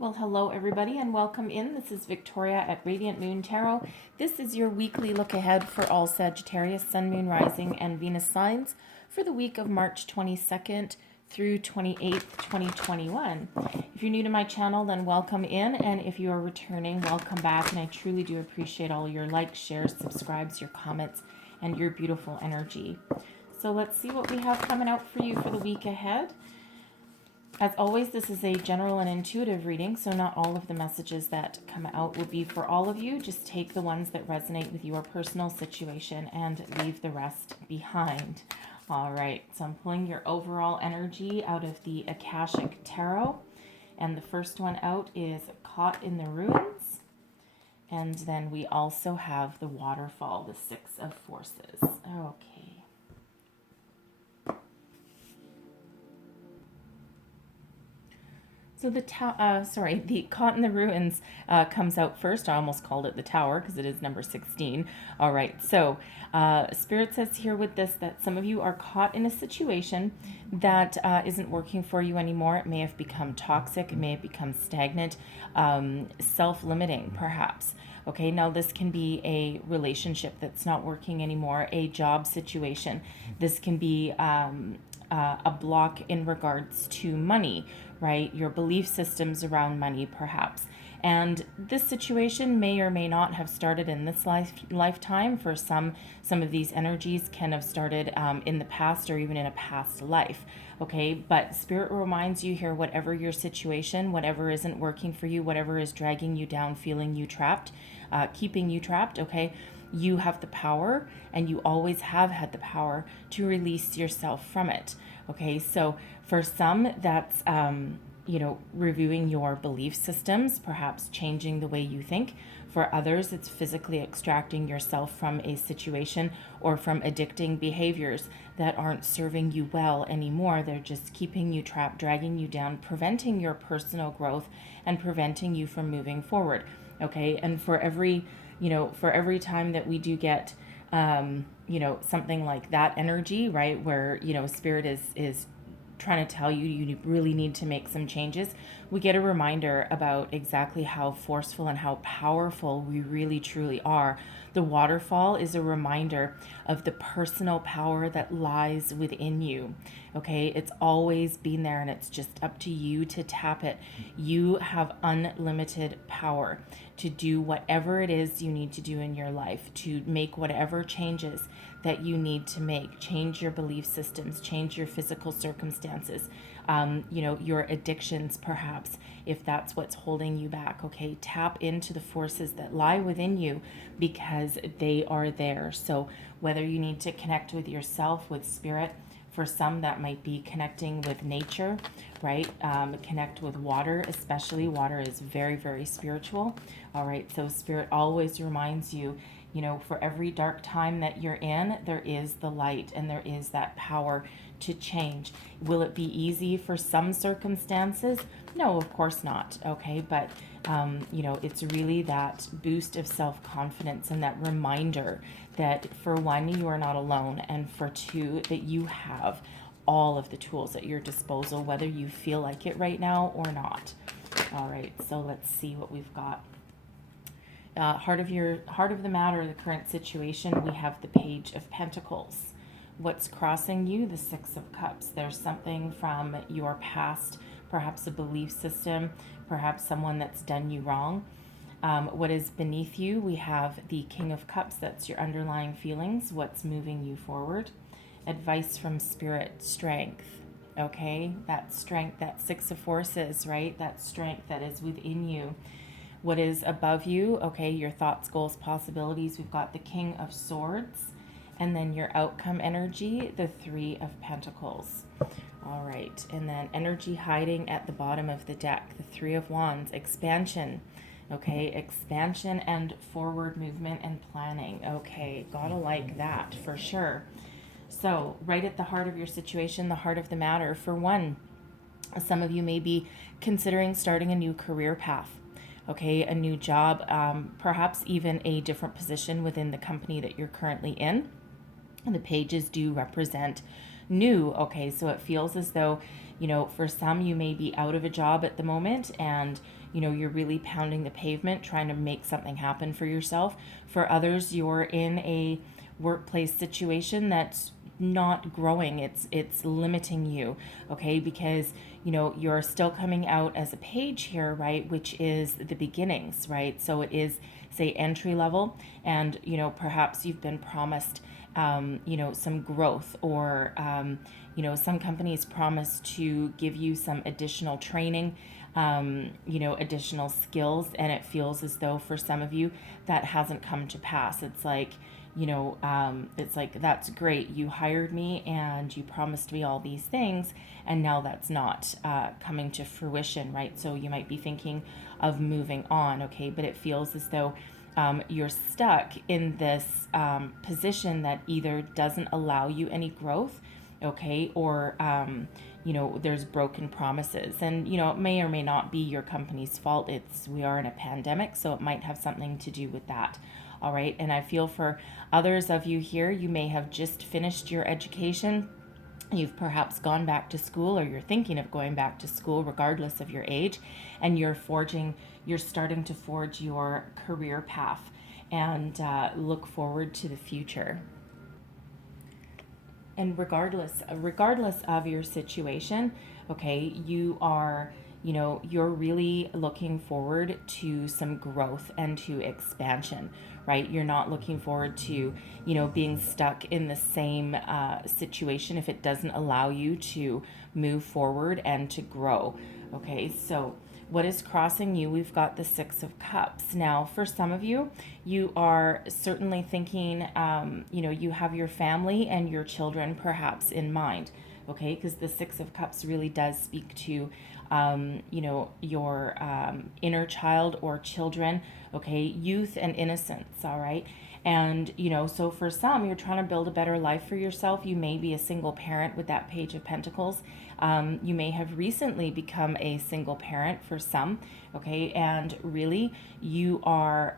Well, hello everybody and welcome in. This is Victoria at Radiant Moon Tarot. This is your weekly look ahead for all Sagittarius, Sun, Moon, Rising, and Venus signs for the week of March 22nd through 28th, 2021. If you're new to my channel, then welcome in, and if you are returning, welcome back, and I truly do appreciate all your likes, shares, subscribes, your comments, and your beautiful energy. So let's see what we have coming out for you for the week ahead. As always, this is a general and intuitive reading, so not all of the messages that come out will be for all of you. Just take the ones that resonate with your personal situation and leave the rest behind. All right, so I'm pulling your overall energy out of the Akashic Tarot. And the first one out is Caught in the Ruins. And then we also have the Waterfall, the Six of Forces. Okay. So the the Caught in the Ruins comes out first. I almost called it the Tower because it is number 16. All right, so Spirit says here with this that some of you are caught in a situation that isn't working for you anymore. It may have become toxic. It may have become stagnant, self-limiting perhaps. Okay, now this can be a relationship that's not working anymore, a job situation. This can be a block in regards to money, right? Your belief systems around money, perhaps. And this situation may or may not have started in this lifetime. For some of these energies can have started in the past or even in a past life. Okay, but Spirit reminds you here, whatever your situation, whatever isn't working for you, whatever is dragging you down, feeling you trapped, keeping you trapped, okay, you have the power, and you always have had the power to release yourself from it. Okay, so for some, that's reviewing your belief systems, perhaps changing the way you think. For others, it's physically extracting yourself from a situation or from addicting behaviors that aren't serving you well anymore. They're just keeping you trapped, dragging you down, preventing your personal growth, and preventing you from moving forward. Okay, and for every time that we do get something like that energy, right, where Spirit is trying to tell you you really need to make some changes, we get a reminder about exactly how forceful and how powerful we really truly are. The waterfall is a reminder of the personal power that lies within you. Okay, it's always been there, and it's just up to you to tap it. You have unlimited power to do whatever it is you need to do in your life, to make whatever changes that you need to make. Change your belief systems, change your physical circumstances, your addictions perhaps, if that's what's holding you back. Okay, tap into the forces that lie within you because they are there. So whether you need to connect with yourself, with Spirit, for some that might be connecting with nature, right? Connect with water, especially. Water is very, very spiritual. All right, so Spirit always reminds you, for every dark time that you're in, there is the light and there is that power to change. Will it be easy for some circumstances? No, of course not. Okay, but it's really that boost of self-confidence and that reminder that, for one, you are not alone, and for two, that you have all of the tools at your disposal, whether you feel like it right now or not. All right, so let's see what we've got. Heart of the matter, the current situation, we have the Page of Pentacles. What's crossing you? The Six of Cups. There's something from your past, perhaps a belief system, perhaps someone that's done you wrong. What is beneath you? We have the King of Cups. That's your underlying feelings. What's moving you forward? Advice from Spirit, strength. Okay, that strength, that Six of Forces, right? That strength that is within you. What is above you? Okay, your thoughts, goals, possibilities. We've got the King of Swords. And then your outcome energy, the Three of Pentacles. All right, and then energy hiding at the bottom of the deck, the Three of Wands, expansion. Okay, expansion and forward movement and planning. Okay, gotta like that for sure. So right at the heart of your situation, the heart of the matter, for one, some of you may be considering starting a new career path. Okay, a new job, perhaps even a different position within the company that you're currently in. And the pages do represent new. Okay, so it feels as though For some, you may be out of a job at the moment, and you're really pounding the pavement trying to make something happen for yourself. For others, you're in a workplace situation that's not growing. It's limiting you, okay? Because you're still coming out as a page here, right, which is the beginnings, right? So it is, say, entry level, and perhaps you've been promised some growth, or some companies promise to give you some additional training, additional skills, and it feels as though for some of you that hasn't come to pass. It's like, it's like, that's great. You hired me and you promised me all these things, and now that's not coming to fruition, right? So you might be thinking of moving on, okay? But it feels as though you're stuck in this position that either doesn't allow you any growth, okay, or there's broken promises, and it may or may not be your company's fault. We are in a pandemic, so it might have something to do with that. All right, and I feel for others of you here, you may have just finished your education. You've perhaps gone back to school, or you're thinking of going back to school regardless of your age, and you're starting to forge your career path, and look forward to the future. And regardless of your situation, okay, you're really looking forward to some growth and to expansion, right? You're not looking forward to being stuck in the same situation if it doesn't allow you to move forward and to grow. Okay, so what is crossing you? We've got the Six of Cups. Now, for some of you, you are certainly thinking, you have your family and your children perhaps in mind, okay? Because the Six of Cups really does speak to, your inner child or children, okay? Youth and innocence, all right? And, so for some, you're trying to build a better life for yourself. You may be a single parent with that Page of Pentacles. You may have recently become a single parent for some, okay? And really, you're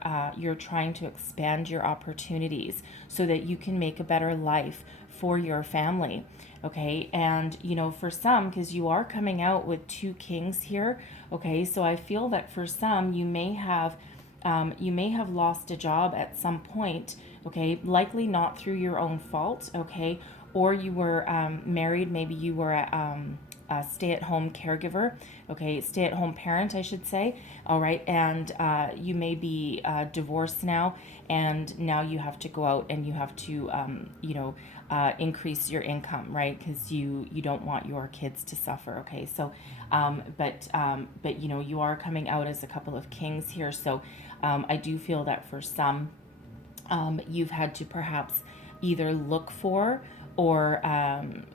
trying to expand your opportunities so that you can make a better life for your family, okay? And, for some, because you are coming out with two kings here, okay? So I feel that for some, you may have lost a job at some point, okay? Likely not through your own fault, okay? Or you were married, maybe you were a stay-at-home caregiver, okay? Stay-at-home parent, I should say, all right? And you may be divorced now, and now you have to go out and you have to, increase your income, right? Because you don't want your kids to suffer, okay? So, but you are coming out as a couple of kings here, so I do feel that for some, you've had to perhaps either look for or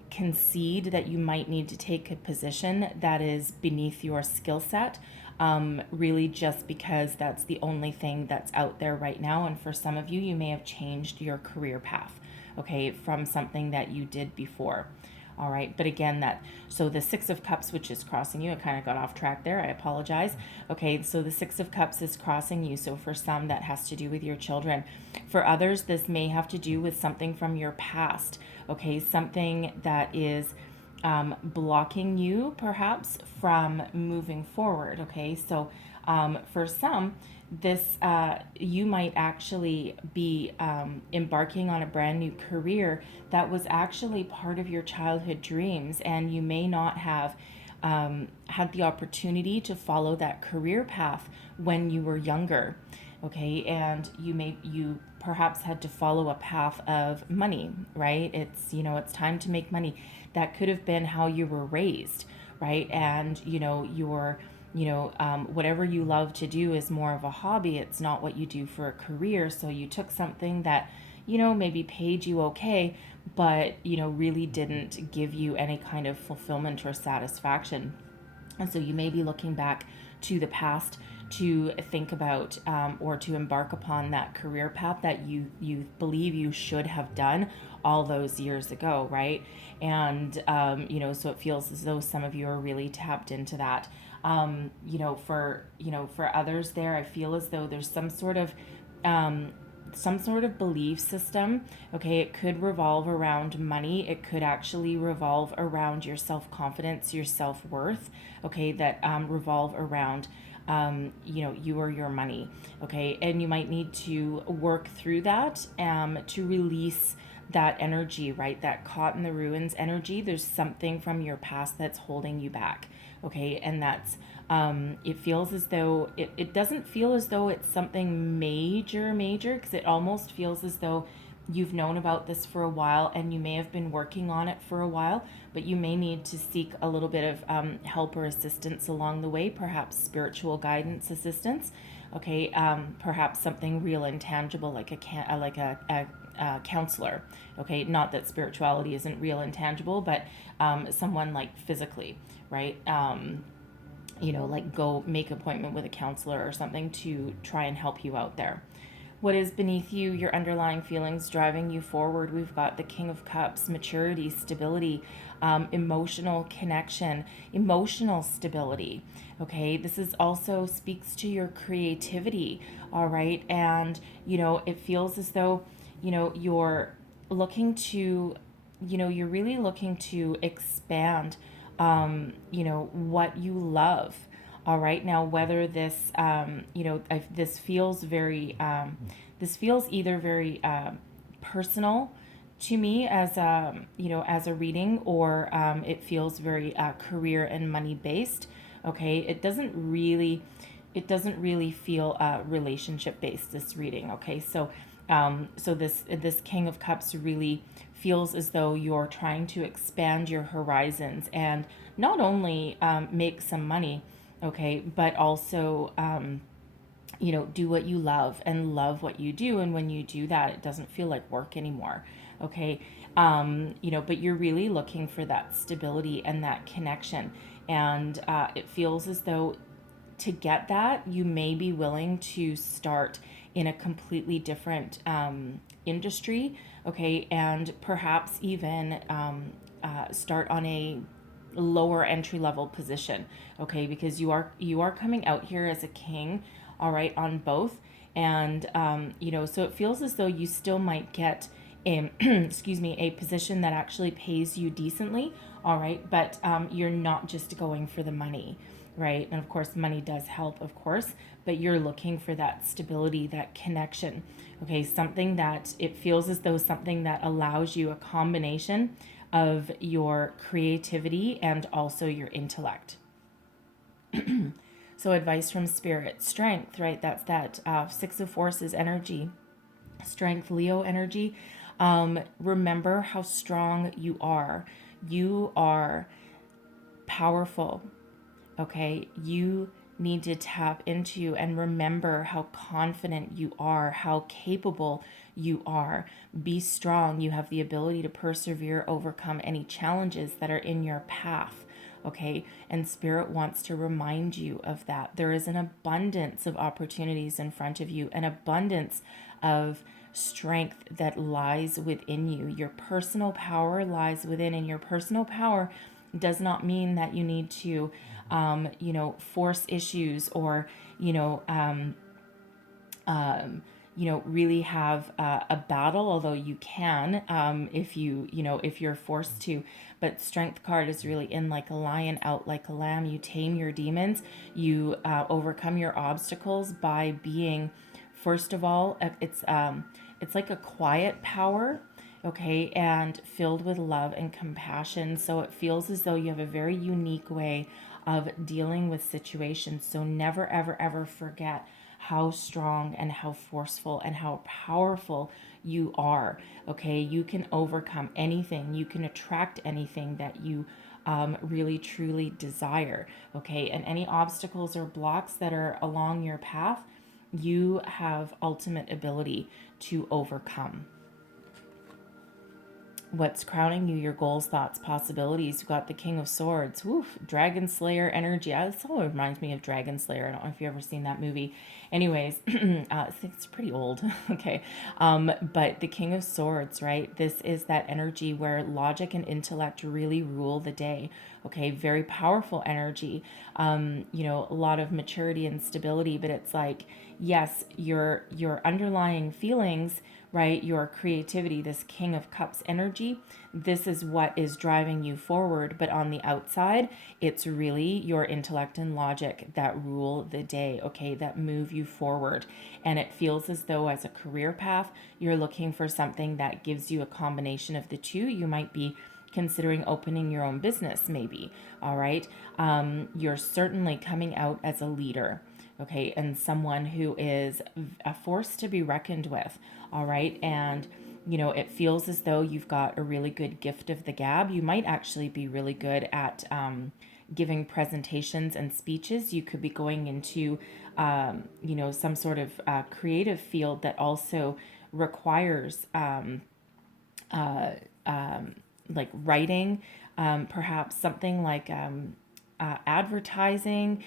concede that you might need to take a position that is beneath your skill set, really just because that's the only thing that's out there right now. And for some of you, you may have changed your career path, okay, from something that you did before. All right, but again, so the Six of Cups, which is crossing you, I kind of got off track there, I apologize. Okay, so the Six of Cups is crossing you, so for some, that has to do with your children. For others, this may have to do with something from your past, okay, something that is blocking you, perhaps, from moving forward, okay? So for some, you might actually be embarking on a brand new career that was actually part of your childhood dreams, and you may not have had the opportunity to follow that career path when you were younger, okay? And you perhaps had to follow a path of money, right? It's time to make money. That could have been how you were raised, right? And whatever you love to do is more of a hobby. It's not what you do for a career. So you took something that, maybe paid you okay, but, really didn't give you any kind of fulfillment or satisfaction. And so you may be looking back to the past to think about or to embark upon that career path that you believe you should have done all those years ago, right? And, so it feels as though some of you are really tapped into that. For others there, I feel as though there's some sort of some sort of belief system. Okay, it could revolve around money. It could actually revolve around your self-confidence, your self-worth. Okay, that revolve around you or your money. Okay, and you might need to work through that to release that energy, right? That caught in the ruins energy. There's something from your past that's holding you back. Okay, and that's it feels as though it doesn't feel as though it's something major, because it almost feels as though you've known about this for a while and you may have been working on it for a while, but you may need to seek a little bit of help or assistance along the way, perhaps spiritual guidance assistance. Okay, perhaps something real and tangible like a counselor. Okay, not that spirituality isn't real and tangible, but someone like physically, right? Like go make an appointment with a counselor or something to try and help you out there. What is beneath you, your underlying feelings driving you forward? We've got the King of Cups, maturity, stability, emotional connection, emotional stability. Okay, this is also speaks to your creativity. All right, and it feels as though you're looking to, you're really looking to expand what you love. All right. Now, whether this, this feels very, this feels either very personal to me as as a reading, or it feels very career and money based. Okay. It doesn't really feel relationship based, this reading. Okay. So this King of Cups really feels as though you're trying to expand your horizons and not only make some money, okay, but also do what you love and love what you do. And when you do that, it doesn't feel like work anymore. Okay. But you're really looking for that stability and that connection. And it feels as though to get that, you may be willing to start in a completely different industry, okay, and perhaps even start on a lower entry level position, okay, because you are coming out here as a king, all right, on both, and so it feels as though you still might get a excuse me, a position that actually pays you decently, all right, but you're not just going for the money, right? And of course, money does help, of course, but you're looking for that stability, that connection. Okay, something that it feels as though something that allows you a combination of your creativity and also your intellect. So, advice from spirit, strength, right? That's that Six of Forces energy, strength, Leo energy. Remember how strong you are. You are powerful. Okay, you need to tap into and remember how confident you are, how capable you are. Be strong. You have the ability to persevere, overcome any challenges that are in your path. Okay, and Spirit wants to remind you of that. There is an abundance of opportunities in front of you, an abundance of strength that lies within you. Your personal power lies within, and your personal power does not mean that you need to force issues or really have a battle, although you can if you're forced to. But Strength card is really in like a lion, out like a lamb. You tame your demons. You overcome your obstacles by being, first of all, it's like a quiet power, okay, and filled with love and compassion. So it feels as though you have a very unique way of dealing with situations. So never, ever, ever forget how strong and how forceful and how powerful you are. Okay, you can overcome anything, you can attract anything that you really truly desire. Okay, and any obstacles or blocks that are along your path, you have ultimate ability to overcome. What's crowning you, your goals, thoughts, possibilities? You've got the King of Swords. Woof, Dragon Slayer energy. This all reminds me of Dragon Slayer. I don't know if you've ever seen that movie. Anyways, I think it's pretty old. Okay. But the King of Swords, right? This is that energy where logic and intellect really rule the day. Okay, very powerful energy. You know, a lot of maturity and stability, but it's like, yes, your underlying feelings, right? Your creativity, this King of Cups energy, this is what is driving you forward. But on the outside, it's really your intellect and logic that rule the day, okay, that move you forward. And it feels as though, as a career path, you're looking for something that gives you a combination of the two. You might be considering opening your own business, maybe. All right. You're certainly coming out as a leader, okay, and someone who is a force to be reckoned with. All right. And you know, it feels as though you've got a really good gift of the gab. You might actually be really good at giving presentations and speeches. You could be going into, you know, some sort of creative field that also requires like writing, perhaps something like advertising,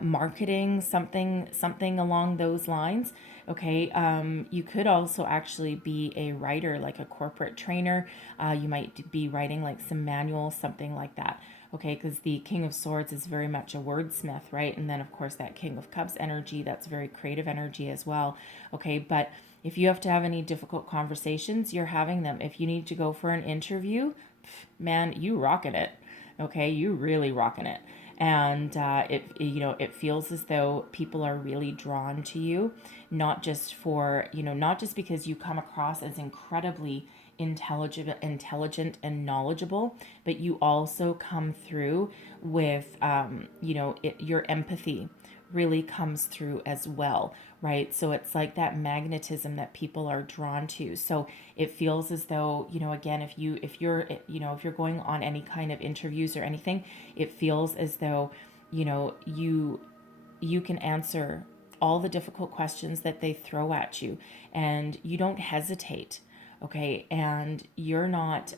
marketing, something along those lines. Okay, you could also actually be a writer, like a corporate trainer. You might be writing like some manuals, something like that. Okay, because the King of Swords is very much a wordsmith, right? And then, of course, that King of Cups energy, that's very creative energy as well. Okay, but if you have to have any difficult conversations, you're having them. If you need to go for an interview, man, you rocking it. Okay, you really rocking it. And you know, it feels as though people are really drawn to you, not just for, you know, not just because you come across as incredibly intelligent and knowledgeable, but you also come through with, you know, your empathy really comes through as well, right? So it's like that magnetism that people are drawn to. So it feels as though, you know, again, if you're you know, if you're going on any kind of interviews or anything, it feels as though, you know, you can answer all the difficult questions that they throw at you, and you don't hesitate. Okay, and you're not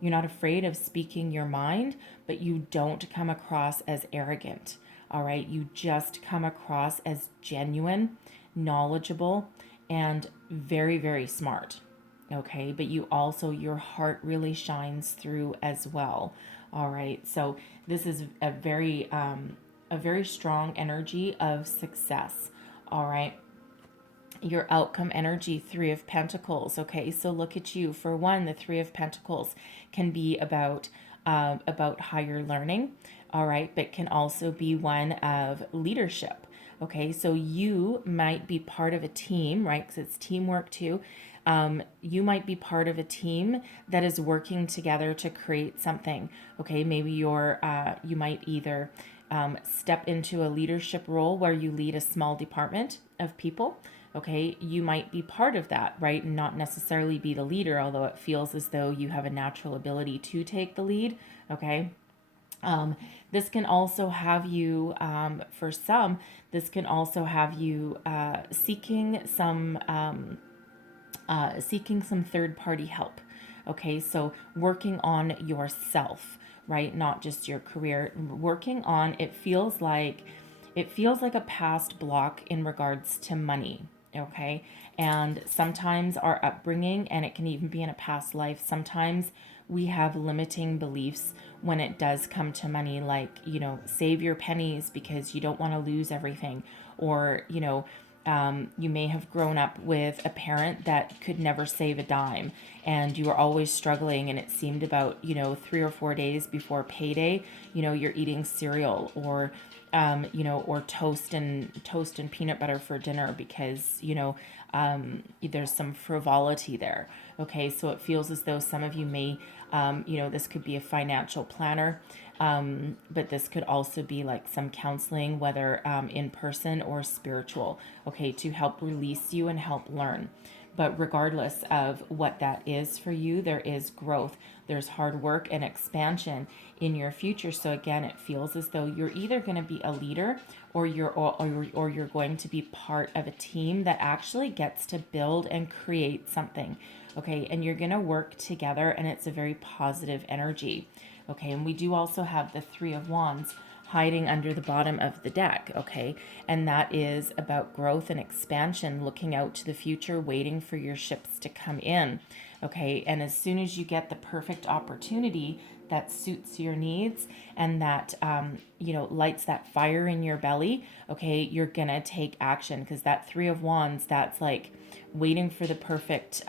afraid of speaking your mind, but you don't come across as arrogant. All right, you just come across as genuine, knowledgeable, and very, very smart. Okay, but you also, your heart really shines through as well. All right, so this is a very strong energy of success. All right, your outcome energy, Three of Pentacles. Okay, so look at you. For one, the Three of Pentacles can be about higher learning. All right, but can also be one of leadership. Okay, so you might be part of a team, right? Because it's teamwork too. You might be part of a team that is working together to create something. Okay, maybe you might either step into a leadership role where you lead a small department of people. Okay, you might be part of that, right? And not necessarily be the leader, although it feels as though you have a natural ability to take the lead. Okay, this can also have you, for some, this can also have you seeking some third party help. Okay, so working on yourself, right? Not just your career. Working on, it feels like a past block in regards to money. Okay, and sometimes our upbringing, and it can even be in a past life, sometimes we have limiting beliefs when it does come to money, like, you know, save your pennies because you don't want to lose everything. Or, you know, you may have grown up with a parent that could never save a dime, and you were always struggling, and it seemed about, you know, 3 or 4 days before payday, you know, you're eating cereal, or you know, or toast and peanut butter for dinner because, you know, there's some frivolity there. Okay, so it feels as though some of you may, you know, this could be a financial planner, but this could also be like some counseling, whether in person or spiritual, okay, to help release you and help learn. But regardless of what that is for you, there is growth. There's hard work and expansion in your future. So again, it feels as though you're either going to be a leader, or you're going to be part of a team that actually gets to build and create something. Okay, and you're going to work together, and it's a very positive energy. Okay, and we do also have the Three of Wands hiding under the bottom of the deck, okay? And that is about growth and expansion, looking out to the future, waiting for your ships to come in, okay? And as soon as you get the perfect opportunity, that suits your needs and that lights that fire in your belly, okay, you're gonna take action, because that Three of Wands, that's like waiting for the perfect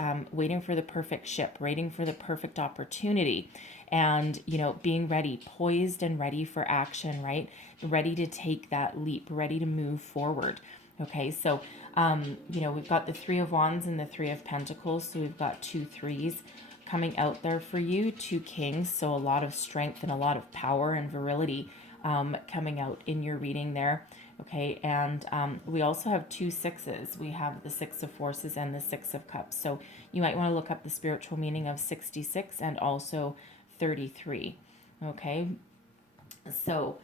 ship, waiting for the perfect opportunity, and being ready, poised and ready for action, right? Ready to take that leap, ready to move forward. Okay, so we've got the Three of Wands and the Three of Pentacles, so we've got 2 threes coming out there for you, 2 kings, so a lot of strength and a lot of power and virility coming out in your reading there. Okay, and we also have 2 sixes. We have the Six of Forces and the Six of Cups. So you might want to look up the spiritual meaning of 66 and also 33. Okay, so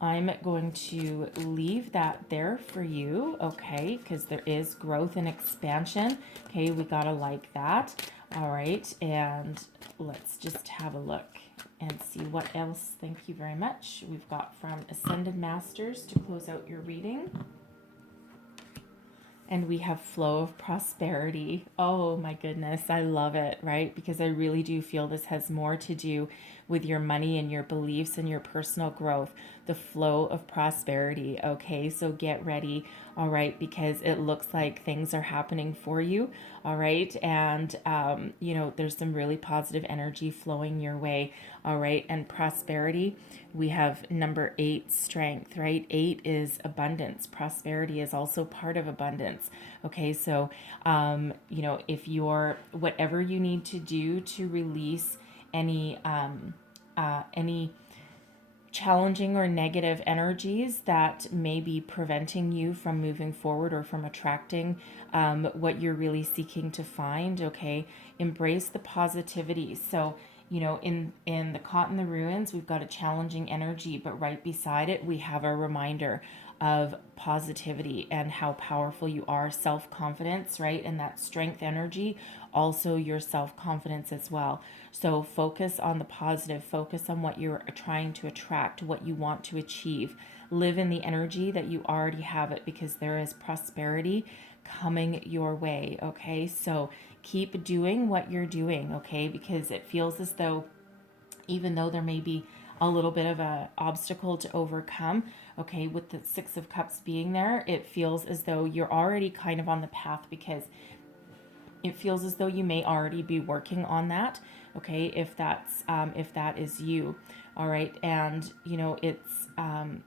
I'm going to leave that there for you, okay, because there is growth and expansion. Okay, we gotta like that. All right, and let's just have a look and see what else. Thank you very much. We've got from Ascended Masters to close out your reading. And we have flow of prosperity. Oh my goodness, I love it, right? Because I really do feel this has more to do with your money and your beliefs and your personal growth. The flow of prosperity. Okay, so get ready, all right, because it looks like things are happening for you, all right, and there's some really positive energy flowing your way, all right. And prosperity, we have number 8, strength, right? 8 is abundance. Prosperity is also part of abundance. Okay, so if you're, whatever you need to do to release any challenging or negative energies that may be preventing you from moving forward or from attracting what you're really seeking to find, okay, embrace the positivity. So in the Caught in the Ruins, we've got a challenging energy, but right beside it we have a reminder of positivity and how powerful you are, self-confidence, right? And that strength energy, also your self-confidence as well. So focus on the positive, focus on what you're trying to attract, what you want to achieve. Live in the energy that you already have it, because there is prosperity coming your way, okay? So keep doing what you're doing, okay? Because it feels as though, even though there may be a little bit of a obstacle to overcome, okay, with the Six of Cups being there, it feels as though you're already kind of on the path, because it feels as though you may already be working on that, okay, if that is you, all right. And it's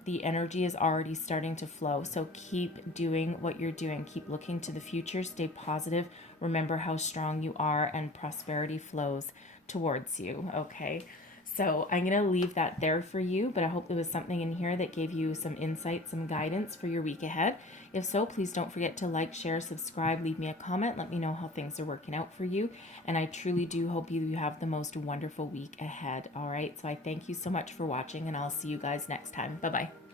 the energy is already starting to flow, so keep doing what you're doing, keep looking to the future, stay positive, remember how strong you are, and prosperity flows towards you, okay. So I'm going to leave that there for you, but I hope there was something in here that gave you some insight, some guidance for your week ahead. If so, please don't forget to like, share, subscribe, leave me a comment, let me know how things are working out for you. And I truly do hope you have the most wonderful week ahead. All right, so I thank you so much for watching, and I'll see you guys next time. Bye-bye.